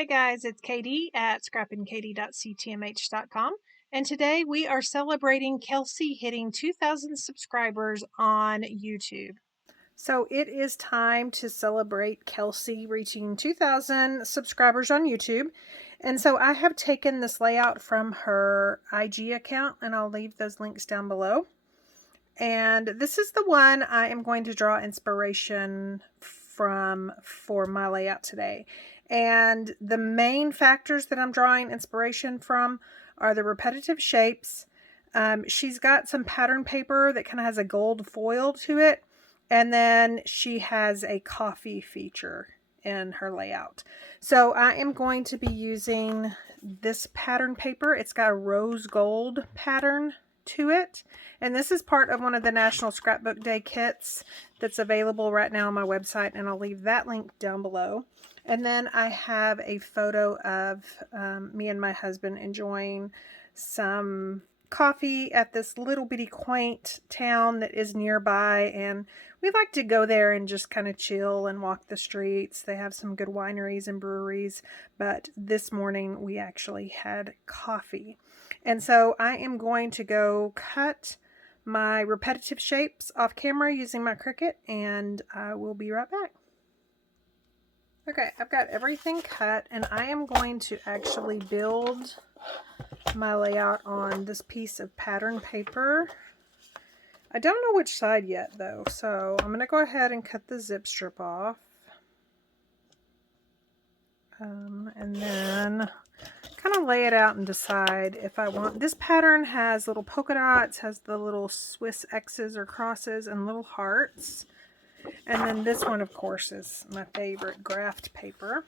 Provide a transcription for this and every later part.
Hey guys, it's Katie at scrappinkaty.ctmh.com, and today we are celebrating Kelsey hitting 2,000 subscribers on YouTube. So it is time to celebrate Kelsey reaching 2,000 subscribers on YouTube. And so I have taken this layout from her IG account, and I'll leave those links down below. And this is the one I am going to draw inspiration from for my layout today. And the main factors that I'm drawing inspiration from are the repetitive shapes. She's got some pattern paper that kind of has a gold foil to it. And then she has a coffee feature in her layout. So I am going to be using this pattern paper. It's got a rose gold pattern to it. And this is part of one of the National Scrapbook Day kits that's available right now on my website. And I'll leave that link down below. And then I have a photo of me and my husband enjoying some coffee at this little bitty quaint town that is nearby, and we like to go there and just kind of chill and walk the streets. They have some good wineries and breweries, but this morning we actually had coffee. And so I am going to go cut my repetitive shapes off camera using my Cricut, and I will be right back. Okay, I've got everything cut, and I am going to actually build my layout on this piece of pattern paper. I don't know which side yet though, so I'm going to go ahead and cut the zip strip off. And then kind of lay it out and decide if I want. This pattern has little polka dots, has the little Swiss X's or crosses and little hearts. And then this one, of course, is my favorite graph paper.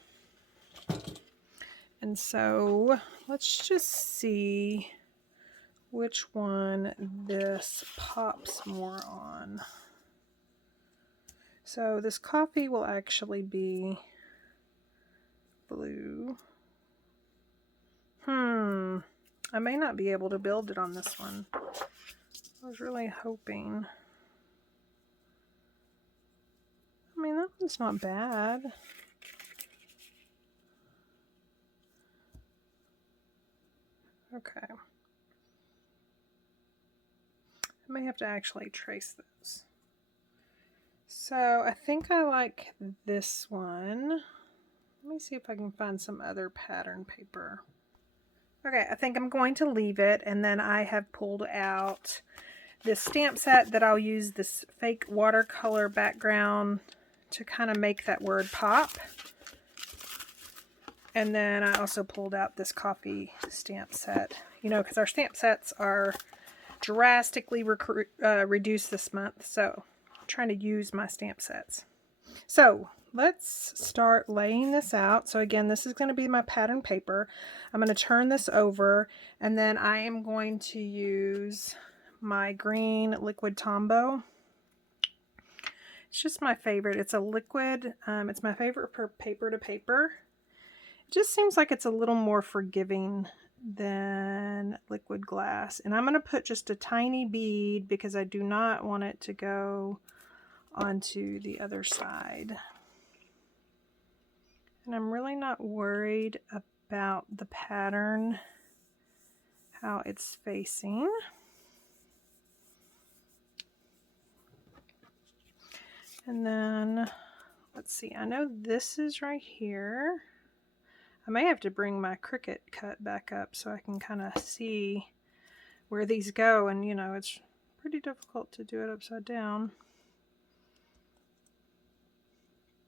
And so let's just see which one this pops more on. So this coffee will actually be blue. I may not be able to build it on this one. I was really hoping. I mean, that one's not bad. Okay. I may have to actually trace those. So I think I like this one. Let me see if I can find some other pattern paper. Okay, I think I'm going to leave it, and then I have pulled out this stamp set that I'll use this fake watercolor background to kind of make that word pop. And then I also pulled out this coffee stamp set, you know, because our stamp sets are drastically reduced this month, so I'm trying to use my stamp sets. So let's start laying this out. So again, this is going to be my pattern paper. I'm going to turn this over, and then I am going to use my green liquid Tombow. It's just my favorite. It's a liquid. It's my favorite for paper to paper. It just seems like it's a little more forgiving than liquid glass. And I'm going to put just a tiny bead because I do not want it to go onto the other side. And I'm really not worried about the pattern, how it's facing. And then, let's see, I know this is right here. I may have to bring my Cricut cut back up so I can kind of see where these go. And, you know, it's pretty difficult to do it upside down.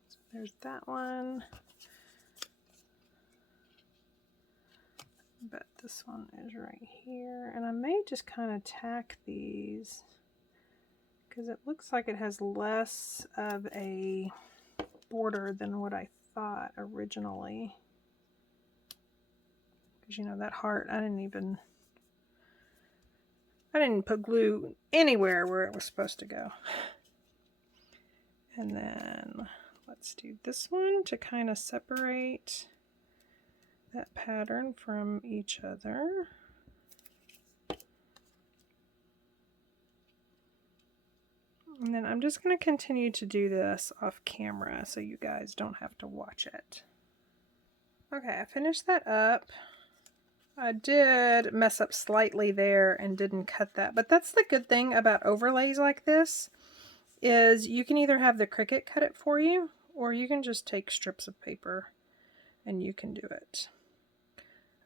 So there's that one. But this one is right here. And I may just kind of tack these, because it looks like it has less of a border than what I thought originally. Because, you know, that heart, I didn't put glue anywhere where it was supposed to go. And then let's do this one to kind of separate that pattern from each other. And then I'm just going to continue to do this off camera so you guys don't have to watch it. Okay, I finished that up. I did mess up slightly there and didn't cut that, but that's the good thing about overlays like this, is you can either have the Cricut cut it for you, or you can just take strips of paper and you can do it.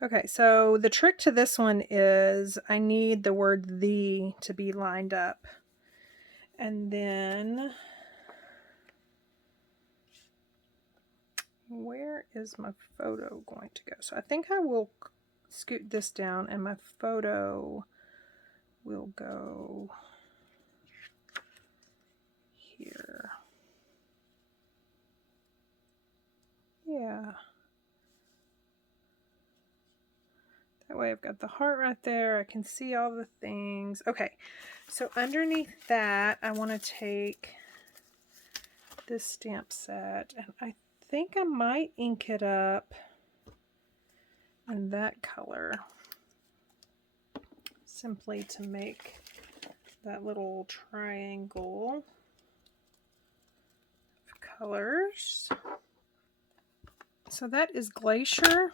Okay, so the trick to this one is I need the word "the" to be lined up. And then, where is my photo going to go? So I think I will scoot this down and my photo will go here. Yeah. That way I've got the heart right there. I can see all the things. Okay, so underneath that, I want to take this stamp set, and I think I might ink it up in that color, simply to make that little triangle of colors. So that is Glacier.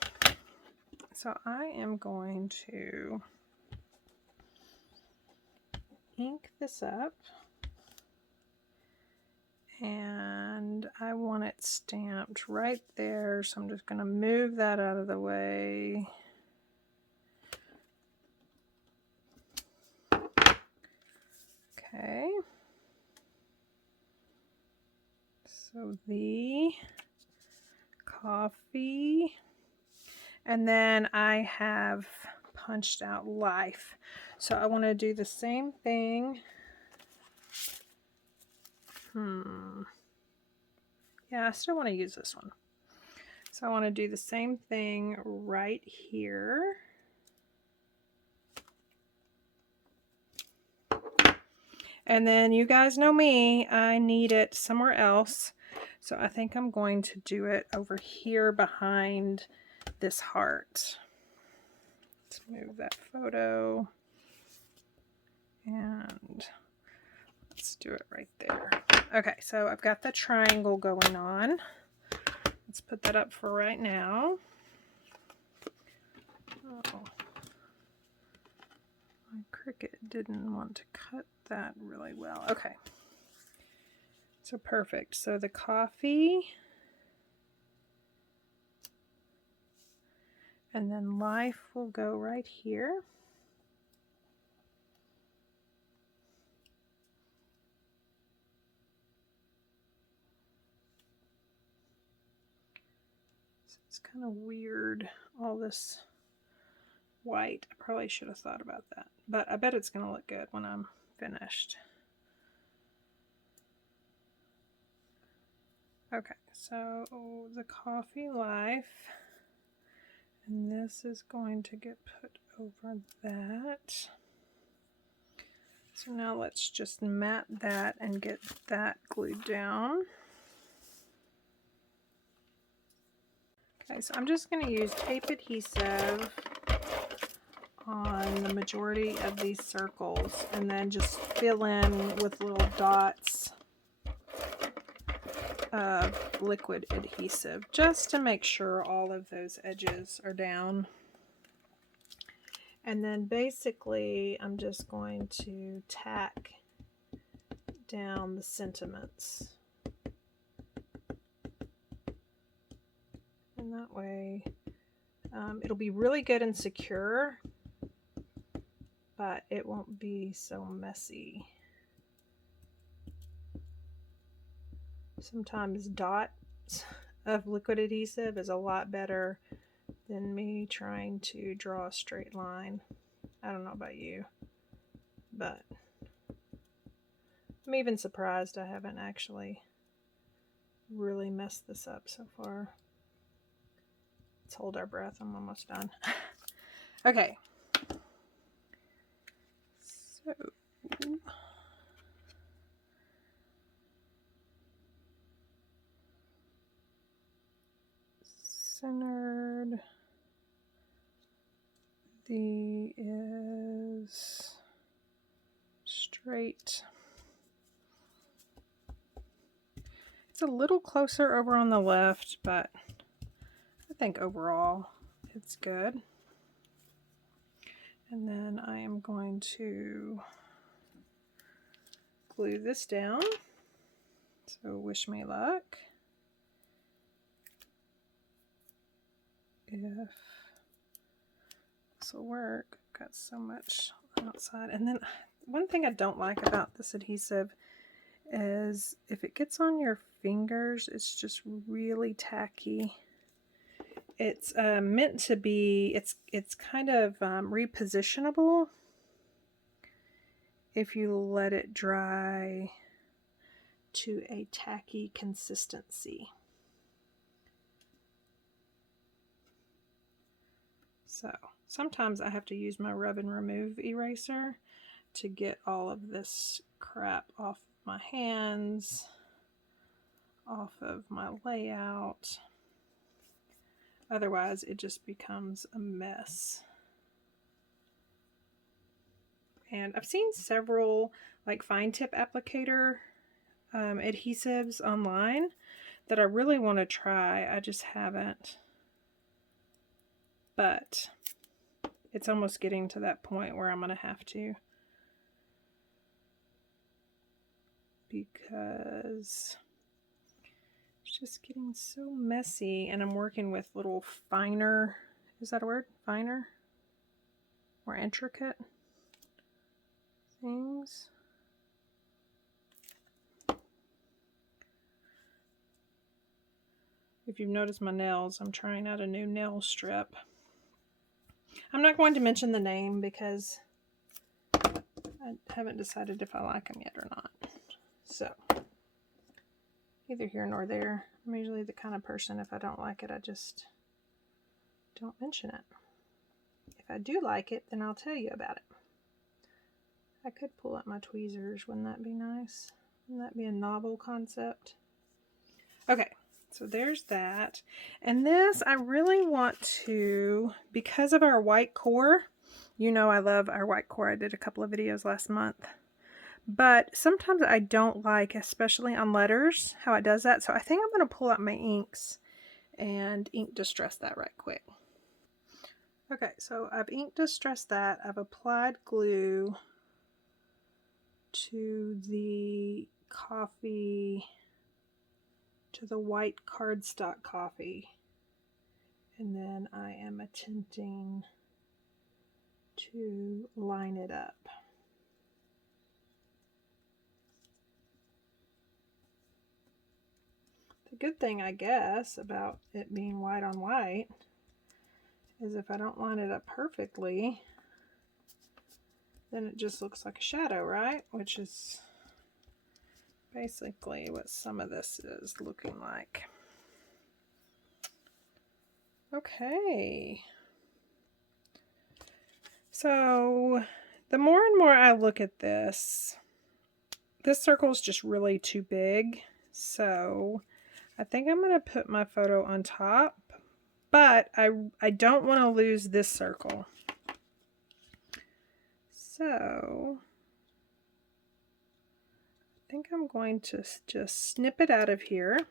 So I am going to ink this up, and I want it stamped right there, so I'm just going to move that out of the way. Okay, so the coffee, and then I have punched out life, so I want to do the same thing. Yeah, I still want to use this one. So I want to do the same thing right here. And then you guys know me, I need it somewhere else. So I think I'm going to do it over here behind this heart. Let's move that photo. And let's do it right there. Okay, so I've got the triangle going on. Let's put that up for right now. Oh, my Cricut didn't want to cut that really well. Okay, so perfect. So the coffee, and then life will go right here. So it's kind of weird, all this white. I probably should have thought about that, but I bet it's going to look good when I'm finished. Okay, so the coffee life, and this is going to get put over that. So now let's just mat that and get that glued down. Okay, so I'm just going to use tape adhesive on the majority of these circles, and then just fill in with little dots of liquid adhesive, just to make sure all of those edges are down. And then basically I'm just going to tack down the sentiments, and that way it'll be really good and secure, but it won't be so messy. Sometimes dots of liquid adhesive is a lot better than me trying to draw a straight line. I don't know about you, but I'm even surprised I haven't actually really messed this up so far. Let's hold our breath. I'm almost done. Okay. So centered. The is straight. It's a little closer over on the left, but I think overall it's good. And then I am going to glue this down. So wish me luck. If this will work. I've got so much outside. And then one thing I don't like about this adhesive is if it gets on your fingers, it's just really tacky. It's meant to be, it's kind of repositionable if you let it dry to a tacky consistency. So sometimes I have to use my rub and remove eraser to get all of this crap off my hands, off of my layout. Otherwise, it just becomes a mess. And I've seen several like fine tip applicator adhesives online that I really want to try. I just haven't. But it's almost getting to that point where I'm going to have to. Because it's just getting so messy, and I'm working with little finer, is that a word? Finer? More intricate things. If you've noticed my nails, I'm trying out a new nail strip. I'm not going to mention the name because I haven't decided if I like them yet or not. So, neither here nor there. I'm usually the kind of person, if I don't like it, I just don't mention it. If I do like it, then I'll tell you about it. I could pull up my tweezers. Wouldn't that be nice? Wouldn't that be a novel concept? Okay, so there's that. And this, I really want to, because of our white core, you know I love our white core. I did a couple of videos last month. But sometimes I don't like, especially on letters, how it does that. So I think I'm going to pull out my inks and ink distress that right quick. Okay, so I've ink distressed that. I've applied glue to the coffee, to the white cardstock coffee. And then I am attempting to line it up. The good thing, I guess, about it being white on white is if I don't line it up perfectly, then it just looks like a shadow, right? Which is basically what some of this is looking like. Okay. So the more and more I look at this, this circle is just really too big. So I think I'm going to put my photo on top, but I don't want to lose this circle. So I think I'm going to just snip it out of here.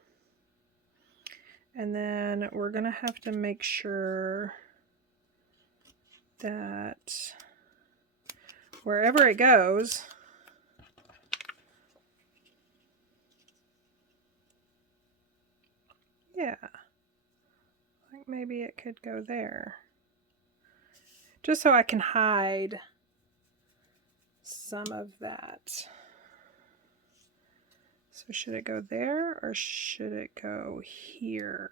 And then we're going to have to make sure that wherever it goes, yeah, I think maybe it could go there. Just so I can hide some of that. So should it go there or should it go here?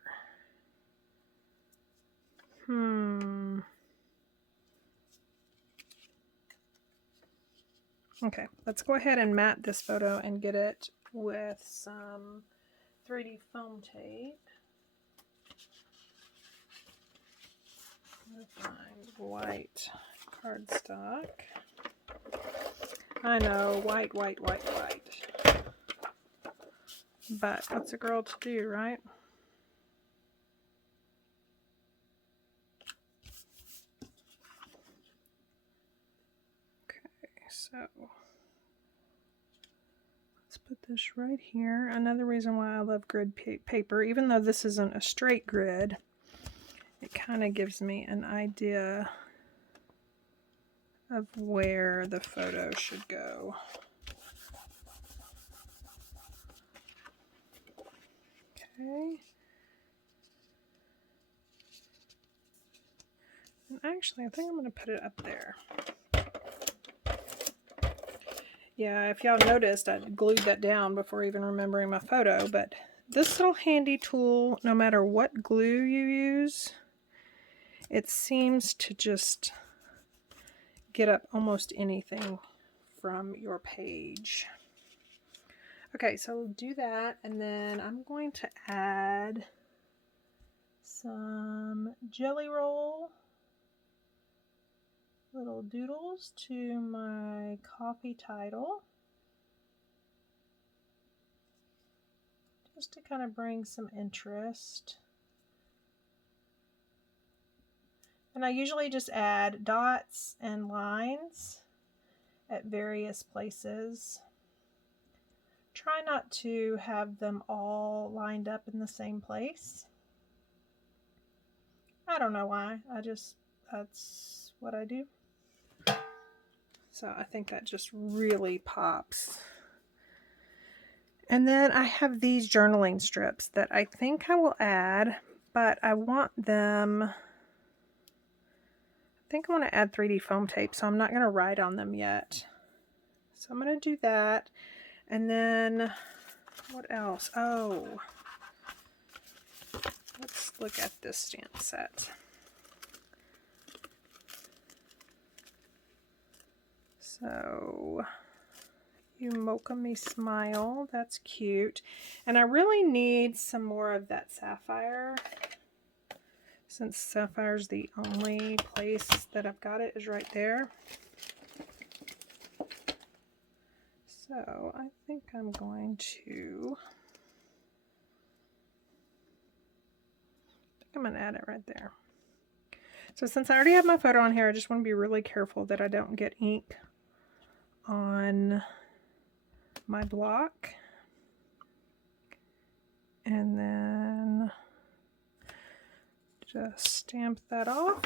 Okay, let's go ahead and mat this photo and get it with some 3D foam tape. I'm going to find white cardstock. I know, white. But what's a girl to do, right? Okay, so let's put this right here. Another reason why I love grid paper, even though this isn't a straight grid, it kind of gives me an idea of where the photo should go. Okay. And actually, I think I'm going to put it up there. Yeah, if y'all noticed, I glued that down before even remembering my photo, but this little handy tool, no matter what glue you use, it seems to just get up almost anything from your page. Okay, so do that, and then I'm going to add some Jelly Roll little doodles to my coffee title, just to kind of bring some interest. And I usually just add dots and lines at various places. Try not to have them all lined up in the same place. I don't know why. That's what I do. So I think that just really pops. And then I have these journaling strips that I think I will add, but I want them, I think I want to add 3D foam tape, so I'm not going to write on them yet. So I'm going to do that. And then what else? Oh, let's look at this stamp set. So, You Mocha Me Smile, that's cute. And I really need some more of that sapphire, since sapphire's the only place that I've got it is right there. So I think I'm going to, add it right there. So since I already have my photo on here, I just want to be really careful that I don't get ink on my block. And then just stamp that off.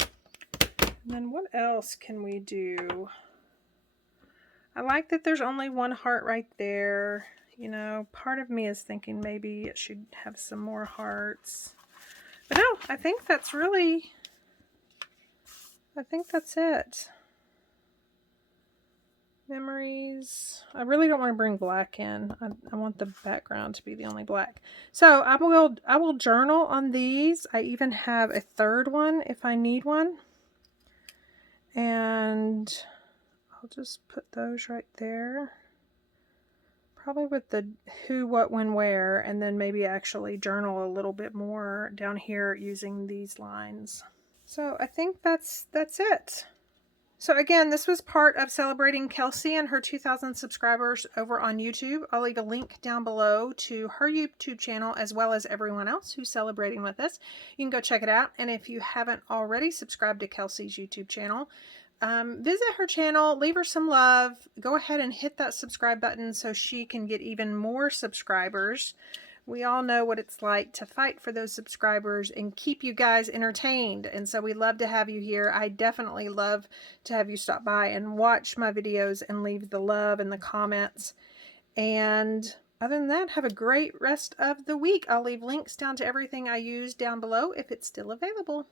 And then what else can we do? I like that there's only one heart right there. You know, part of me is thinking maybe it should have some more hearts. But no, I think that's it. Memories. I really don't want to bring black in. I want the background to be the only black. So I will journal on these. I even have a third one if I need one. And I'll just put those right there. Probably with the who, what, when, where, and then maybe actually journal a little bit more down here using these lines. So I think that's it. So again, this was part of celebrating Kelsey and her 2,000 subscribers over on YouTube. I'll leave a link down below to her YouTube channel as well as everyone else who's celebrating with us. You can go check it out. And if you haven't already subscribed to Kelsey's YouTube channel, visit her channel, leave her some love, go ahead and hit that subscribe button so she can get even more subscribers. We all know what it's like to fight for those subscribers and keep you guys entertained. And so we love to have you here. I definitely love to have you stop by and watch my videos and leave the love in the comments. And other than that, have a great rest of the week. I'll leave links down to everything I use down below if it's still available.